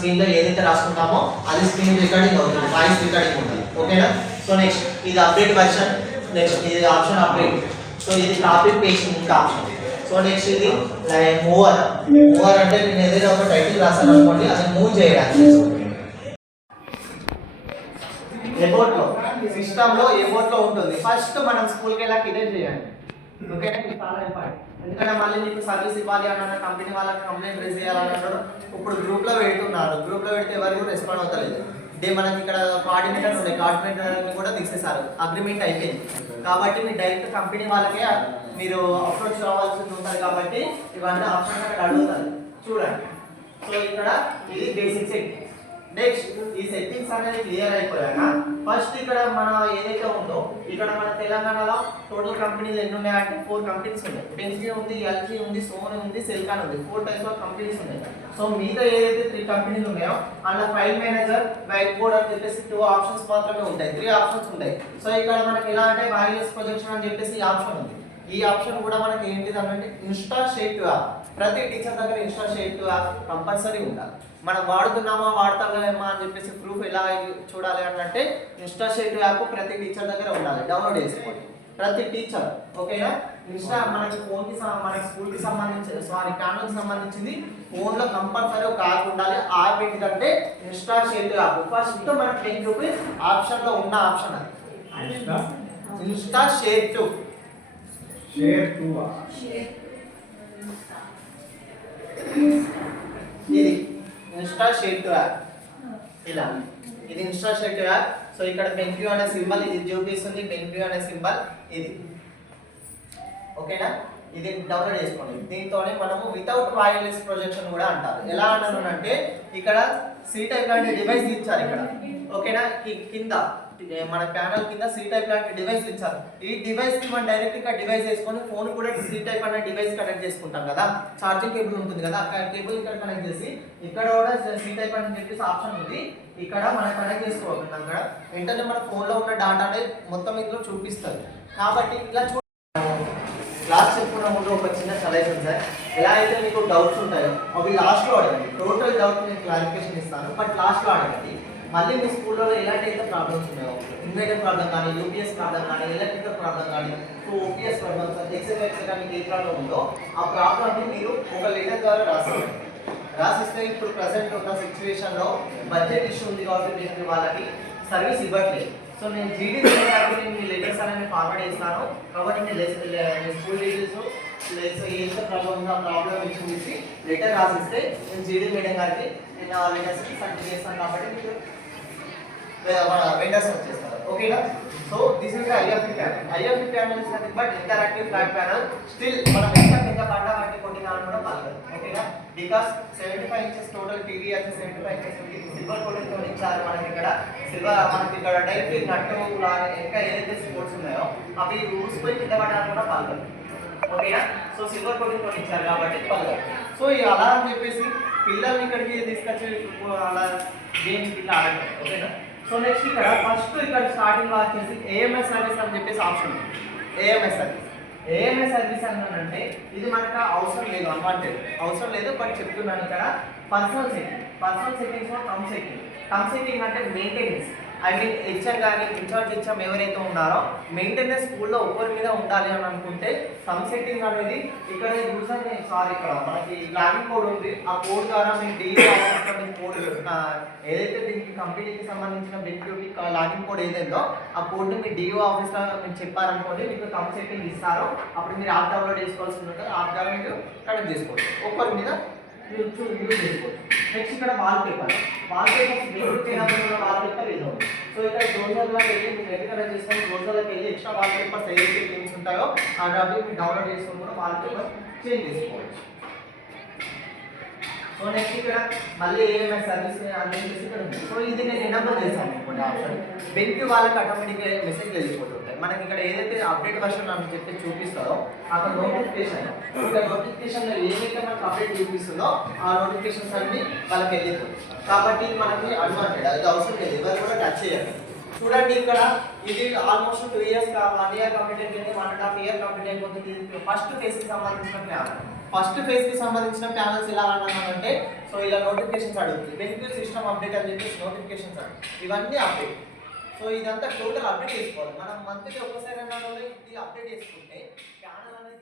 స్క్రీన్లో ఏదైతే రాసుకుంటామో అది స్క్రీన్ రికార్డింగ్ అవుతుంది వాయిస్ రికార్డింగ్ ఉంటుంది. ఓకేనా? సో నెక్స్ట్ ఇది అప్డేట్ వర్షన్ నెక్స్ట్ ఇది ఆప్షన్ అప్డేట్ సో ఇది టాపిక్ పేజ్ ఇంకా ఆప్షన్ సో నెక్స్ట్ ఇది మూవర్ మూవర్ అంటే నేను ఏదైనా ఒక టైటిల్ రాశాను అనుకోండి అది మూవ్ చేయడానికి. ఎబోట్లో సిస్టమ్లో ఎబోట్లో ఉంటుంది? ఫస్ట్ మనం స్కూల్కి వెళ్ళాక ఇదే చేయాలి. ఓకేనా చాలా ఇంపార్టెంట్ ఎందుకంటే మళ్ళీ మీకు సర్వీస్ ఇవ్వాలి అన్న కంపెనీ వాళ్ళకి కంప్లైంట్ రేజ్ చేయాలని అన్నాడు. ఇప్పుడు గ్రూప్లో పెడుతున్నారు. గ్రూప్లో పెడితే ఎవరు రెస్పాండ్ అవుతలేదు. అంటే మనకి ఇక్కడ కోఆర్డినేటర్ ఉండే కోఆర్డినేటర్ కూడా తీసేశారు అగ్రిమెంట్ అయిపోయింది. కాబట్టి మీరు డైరెక్ట్ కంపెనీ వాళ్ళకే మీరు అప్రోచ్ రావాల్సి ఉంటుంది కాబట్టి ఇవన్నీ ఆప్షన్ అక్కడ అడుగుతారు. చూడండి. సో ఇక్కడ ఇది బేసిక్ నెక్స్ట్ ఈ సెట్టింగ్స్ అనేది క్లియర్ అయిపోయాక ఫస్ట్ ఇక్కడ మన ఏదైతే ఉందో ఇక్కడ మన తెలంగాణలో టోటల్ కంపెనీలు ఎన్ని ఉన్నాయంటే ఫోర్ కంపెనీస్ ఉన్నాయి. బెంజీ ఉంది ఎల్జీ ఉంది సోనీ ఉంది సెల్కాన్ ఉంది. ఫోర్ టైప్స్ ఆఫ్ కంపెనీస్ ఉన్నాయి. సో మీతో ఏదైతే త్రీ కంపెనీలు ఉన్నాయో అందులో ఫైల్ మేనేజర్ వైట్ బోర్డ్ అని చెప్పేసి టూ ఆప్షన్స్ మాత్రమే ఉంటాయి. త్రీ ఆప్షన్స్ ఉంటాయి. సో ఇక్కడ మనకి ఎలా అంటే వైర్లెస్ ప్రొజెక్షన్ అని చెప్పేసి ఈ ఆప్షన్ ఉంది. ఈ ఆప్షన్ కూడా మనకి ఏంటిది అంటే ఇన్స్టా షేప్ యాప్ ప్రతి టీచర్ దగ్గర ఇన్స్టా షేప్ యాప్ కంపల్సరీ ఉండాలి. మనం వాడుతున్నామా వాడతామేమా అని చెప్పేసి ప్రూఫ్ ఎలా చూడాలి అని అంటే ఇన్స్టా షేప్ యాప్ ప్రతి టీచర్ దగ్గర ఉండాలి. డౌన్లోడ్ చేసుకోండి. ప్రతి టీచర్ ఓకేనా ఇన్స్టా మనకి ఫోన్కి సం- మనకి స్కూల్కి సంబంధించి సారీ ఛానల్కి సంబంధించింది ఫోన్లో కంపల్సరీ ఒక యాప్ ఉండాలి. ఆ యాప్ ఏంటంటే ఇన్స్టా షేప్ యాప్ ఫస్ట్ మనకి టెన్ రూపీస్ ఆప్షన్లో ఉన్న ఆప్షన్ అది. Insta share to share to ఇది. Insta share app. ఇలా. ఇది ఇన్స్టా షేట్ యాప్. సో ఇక్కడ బెంక్యూ అనే సింబల్ ఇది చూపిస్తుంది. బెంక్యూ అనే సింబల్ ఇది. ఓకేనా? ఇది డౌన్లోడ్ చేసుకోండి. దీంతోనే మనము వితౌట్ వైర్లెస్ ప్రొజెక్షన్ కూడా అంటారు. ఎలా అంటారు అంటే ఇక్కడ సీట్ టైప్ లాంటి డివైస్ ఇచ్చారు ఇక్కడ. ఓకేనా? కింద. మన ప్యానల్ కింద సి టైప్ లాంటి డివైస్ ఇచ్చారు. ఈ డివైస్కి మనం డైరెక్ట్గా డివైస్ చేసుకొని ఫోన్ కూడా సి టైప్ అనే డివైస్ కనెక్ట్ చేసుకుంటాం కదా. ఛార్జింగ్ కేబుల్ ఉంటుంది కదా ఆ కేబుల్ ఇక్కడ కనెక్ట్ చేసి ఇక్కడ కూడా సి టైప్ అని చెప్పేసి ఆప్షన్ ఉంది. ఇక్కడ మనం కనెక్ట్ చేసుకోవాలి అక్కడ. వెంటనే మన ఫోన్లో ఉన్న డాటా అనేది మొత్తం ఇందులో చూపిస్తుంది కాబట్టి ఇలా చూ క్లాస్ చెప్పుకున్న ముందు ఒక చిన్న సజెషన్ సార్. ఎలా అయితే మీకు డౌట్స్ ఉంటాయో అవి లాస్ట్లో అడగండి. టోటల్ డౌట్ నేను క్లారిఫికేషన్ ఇస్తాను. బట్ లాస్ట్లో అడగండి. మళ్ళీ మీ స్కూల్లో ఎలాంటి అయితే ప్రాబ్లమ్స్ ఉన్నాయో ఇన్వేటర్ ప్రాబ్లం కానీ యూపీఎస్ ప్రాబ్లం కానీ ఎలక్ట్రికల్ ప్రాబ్లం కానీ so OPS problems etcetera etcetera మీకు ఏ ప్రాబ్లం ఉందో ఆ ప్రాబ్లమ్ని మీరు ఒక లెటర్ ద్వారా రాసుకోండి రాసిస్తే ఇప్పుడు ప్రజెంట్ ఉన్న సిచ్యువేషన్లో బడ్జెట్ ఇష్యూ ఉంది కాబట్టి నేను వాళ్ళకి సర్వీస్ ఇవ్వట్లేదు. సో నేను జీడీ నేను మీ లెటర్స్ అనేది ఫార్వర్డ్ చేస్తాను. కాబట్టి నేను లెస్- స్కూల్ డీటెయిల్స్ లేదు ఏ ప్రాబ్లం ఉందో ఆ ప్రాబ్లం ఇష్యూ తీసి లెటర్ రాసిస్తే నేను జీడీ మేడం గారికి నేను ఆ లెటర్స్ సబ్మిట్ చేస్తాను కాబట్టి మీరు మన వెండర్స్ వచ్చేస్తారు. ఓకేనా so this is IFP panel IFP panel is nothing but interactive flat panel still మనం ఎంత పెద్ద బండ వాటి కొట్టినా కూడా పలకదు ఓకేనా because seventy five inches total TV వచ్చి seventy five inches silver coating ఇచ్చారు మనకి ఇక్కడ. సిల్వర్ మనకి ఇక్కడ డైరెక్ట్ నట్టు లాగా ఇంకా ఏదైతే స్పోర్ట్స్ ఉన్నాయో అవి ఊసిపోయి కింద పడడానికి కూడా పలకదు ఓకేనా సో సిల్వర్ కోటింగ్తో ఇచ్చారు కాబట్టి పలకదు సో ఈ అలా అని చెప్పేసి పిల్లల్ని ఇక్కడికి తీసుకొచ్చి అలా గేమ్స్ ఇట్లా ఆడతారు ఓకేనా సో నెక్స్ట్ ఇక్కడ ఫస్ట్ ఇక్కడ స్టార్టింగ్లో వచ్చేసి ఏఎంఎస్ సర్వీస్ అని చెప్పేసి ఆప్షన్ ఉంది. ఏఎంఎస్ సర్వీస్ ఏఎంఎస్ సర్వీస్ అంటే ఇది మనకు అవసరం లేదు అన్వాంటెడ్ అవసరం లేదు బట్ చెప్తున్నాను ఇక్కడ. Personal setting personal settings come setting come setting అంటే మెయింటెనెన్స్ ఐ మీన్ హెచ్ఎం కానీ ఇన్ఛార్జ్ హెచ్ఎం ఎవరైతే ఉన్నారో మెయింటెనెన్స్ స్కూల్లో ఒకరి మీద ఉండాలి అని అనుకుంటే సన్సెట్టింగ్ అనేది ఇక్కడ చూసాను సారీ ఇక్కడ మనకి లాగిన్ కోడ్ ఉంది. ఆ కోడ్ ద్వారా మీకు డైలీ కోడ్ ఏదైతే దీనికి కంపెనీకి సంబంధించిన బెనిఫిట్ లాగిన్ కోడ్ ఏదైందో ఆ కోడ్ని మీ డిఓ ఆఫీస్లో మీరు చెప్పారనుకోండి మీకు కమ్ సెట్టింగ్ ఇస్తారు. అప్పుడు మీరు యాప్ డౌన్లోడ్ చేసుకోవాల్సి ఉంటుంది. యాప్ ద్వారా మీరు కనెక్ట్ చేసుకోవచ్చు. ఒకరి మీద యూజ్ యూజ్ చేసుకోవచ్చు. నెక్స్ట్ ఇక్కడ వాల్ పేపర్ వాల్ పేపర్స్ మీరు వాల్ పేపర్ ఏదో ఉంది. సో ఇక్కడ బ్రౌజర్లోకి వెళ్ళి మీరు ఎక్కడ చేసుకొని బ్రౌజర్లోకి వెళ్ళి ఎక్స్ట్రా వాల్ పేపర్స్ ఏదైతే థీమ్స్ ఉంటాయో ఆ డబ్బు మీరు డౌన్లోడ్ చేసుకొని కూడా వాల్ పేపర్ చేంజ్ చేసుకోవచ్చు. సో నెక్స్ట్ ఇక్కడ మళ్ళీ ఏఎంఎస్ సర్వీస్ అని చెప్పేసి ఇక్కడ ఉంది. సో ఇది నేను ఎనబుల్ చేశాను అనుకోండి ఆప్షన్ బెనిఫిట్ వాళ్ళకి ఆటోమేటిక్గా మెసేజ్ వెళ్ళిపోతుంటాయి. మనకి ఇక్కడ ఏదైతే అప్డేట్ వర్షన్ అని చెప్పి చూపిస్తారో అక్కడ నోటిఫికేషన్ ఇక్కడ నోటిఫికేషన్లో ఏ ఏదైతే మనకు అప్డేట్ చూపిస్తుందో ఆ నోటిఫికేషన్స్ అన్ని వాళ్ళకి తెలియదు కాబట్టి మనకి అడ్వాంటెడ్ అది అవసరం లేదు. ఎవరు కూడా టచ్ చేయాలి చూడండి ఇక్కడ ఇది almost two years one year complete అయిపోయింది one and half year complete అయిపోతుంది. ఫస్ట్ ఫేస్కి సంబంధించిన ప్యానల్ ఫస్ట్ ఫేజ్కి సంబంధించిన ప్యానల్స్ ఎలా అంటే సో ఇలా నోటిఫికేషన్స్ అడుగుతుంది. బెనిఫిట్ సిస్టమ్ అప్డేట్ అని చెప్పేసి నోటిఫికేషన్స్ అడుగుతుంది. ఇవన్నీ అప్డేట్ సో ఇదంతా టోటల్ అప్డేట్ చేసుకోవాలి. మనం మంత్లీ ఒక్కసారి అన్నా ఇది అప్డేట్ చేసుకుంటే ప్యానల్ అనేది